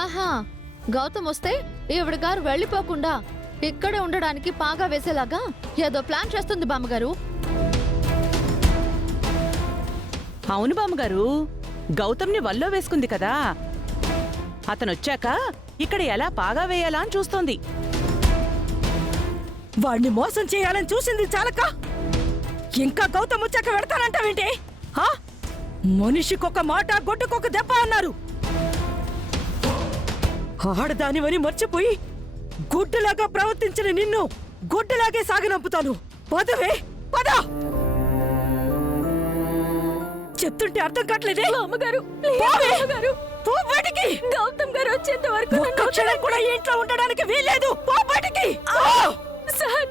ఆహా, గౌతమ్ వస్తే ఈవిడ గారు వెళ్ళిపోకుండా ఇక్కడే ఉండడానికి పాగా వేసేలాగా ఏదో ప్లాన్ చేస్తుంది బామ్మగారు. అవును బామ్మగారు, గౌతమ్ని వల్లో వేసుకుంది కదా, అతనొచ్చాక ఇక్కడ ఎలా పాగా వేయాలా అని చూస్తోంది. వాడిని మోసం చేయాలని చూసింది చాలక ఇంకా గౌతమ్ వచ్చాక వెడతానంటావేంటి? మనిషికొక మాట గొడ్డుకొక దెబ్బ అన్నారు. ఆడదానివని మర్చిపోయి గుడ్డులాగా ప్రవర్తించిన నిన్ను గుడ్డులాగే సాగనంపుతాను. పదవే పద. చెప్తుంటే అర్థం కావట్లేదే. అమ్మగారు, గౌతమ్ గారు వచ్చేంత వరకు ఒక్క క్షణం కూడా ఇంట్లో ఉండడానికి వీల్లేదు. పో బయటికి. సార్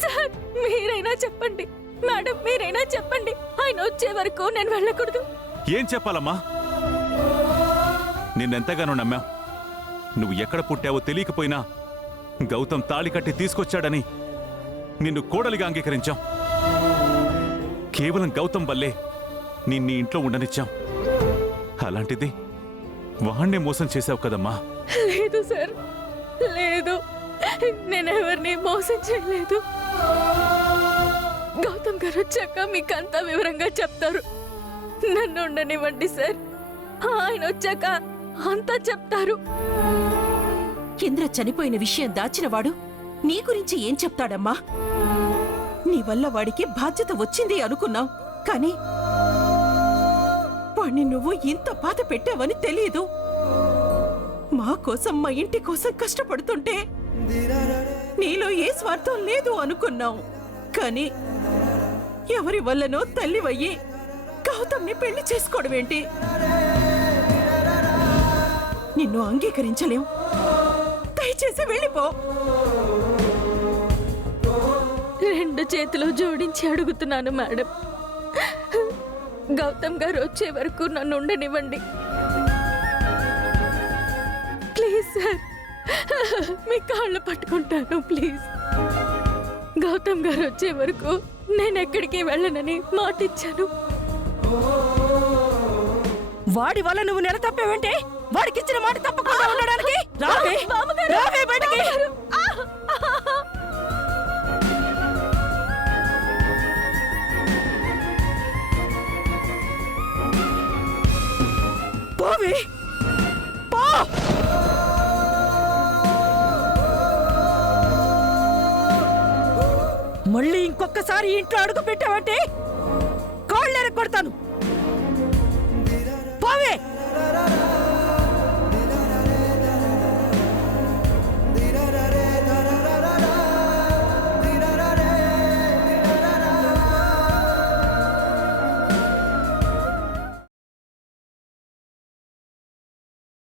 సార్ మీరైనా చెప్పండి, మేడం మీరైనా చెప్పండి, ఆయన వచ్చే వరకు నేను వెళ్ళకూడదు. ఏం చెప్పాలమ్మా? నిన్నెంతగానో నమ్మా. నువ్వు ఎక్కడ పుట్టావో తెలియకపోయినా గౌతమ్ తాళి కట్టి తీసుకొచ్చాడని నిన్ను కోడలిగా అంగీకరించాం. కేవలం గౌతమ్ వల్లే నిన్ను ఇంట్లో ఉండనిచ్చాం. అలాంటిది వాణ్ణే మోసం చేశావు కదమ్మా. లేదు సార్, లేదు, నేనెవరిని మోసం చేయలేదు. గౌతమ్ గారు వచ్చాక మీకంతా వివరంగా చెప్తారు. నన్ను ఉండనివ్వండి సార్, ఆయన వచ్చాక అంతా చెప్తారు. ఇంద్ర చనిపోయిన విషయం దాచినవాడు నీ గురించి ఏం చెప్తాడమ్మా? నీ వల్ల వాడికి బాధ్యత వచ్చింది అనుకున్నావు, కాని వాణ్ణి నువ్వు ఇంత బాధ పెట్టావని తెలియదు. మా కోసం, మా ఇంటి కోసం కష్టపడుతుంటే నీలో ఏ స్వార్థం లేదు అనుకున్నావు. కాని ఎవరి వల్లనో తల్లివయ్యి గౌతమ్ని పెళ్లి చేసుకోవడమేంటి? నిన్ను అంగీకరించలేం. దయచేసి వెళ్ళిపో. రెండు చేతులు జోడించి అడుగుతున్నాను మేడం, గౌతమ్ గారు వచ్చే వరకు నన్ను ఉండనివ్వండి ప్లీజ్ సార్. మీ కాళ్ళు పట్టుకుంటాను ప్లీజ్. గౌతమ్ గారు వచ్చే వరకు నేను ఎక్కడికి వెళ్ళనని మాటిచ్చాను. వాడి వల్ల నువ్వు నెల తప్పేవంటే వాడికిచ్చిన మాట తప్పకుండా ఉండడానికి రావే. రావే బయటికి. పోవే పో. మళ్ళీ ఇంకొకసారి ఇంట్లో అడుగు పెట్టావంటే కాళ్ళెర కొడతాను. పోవే.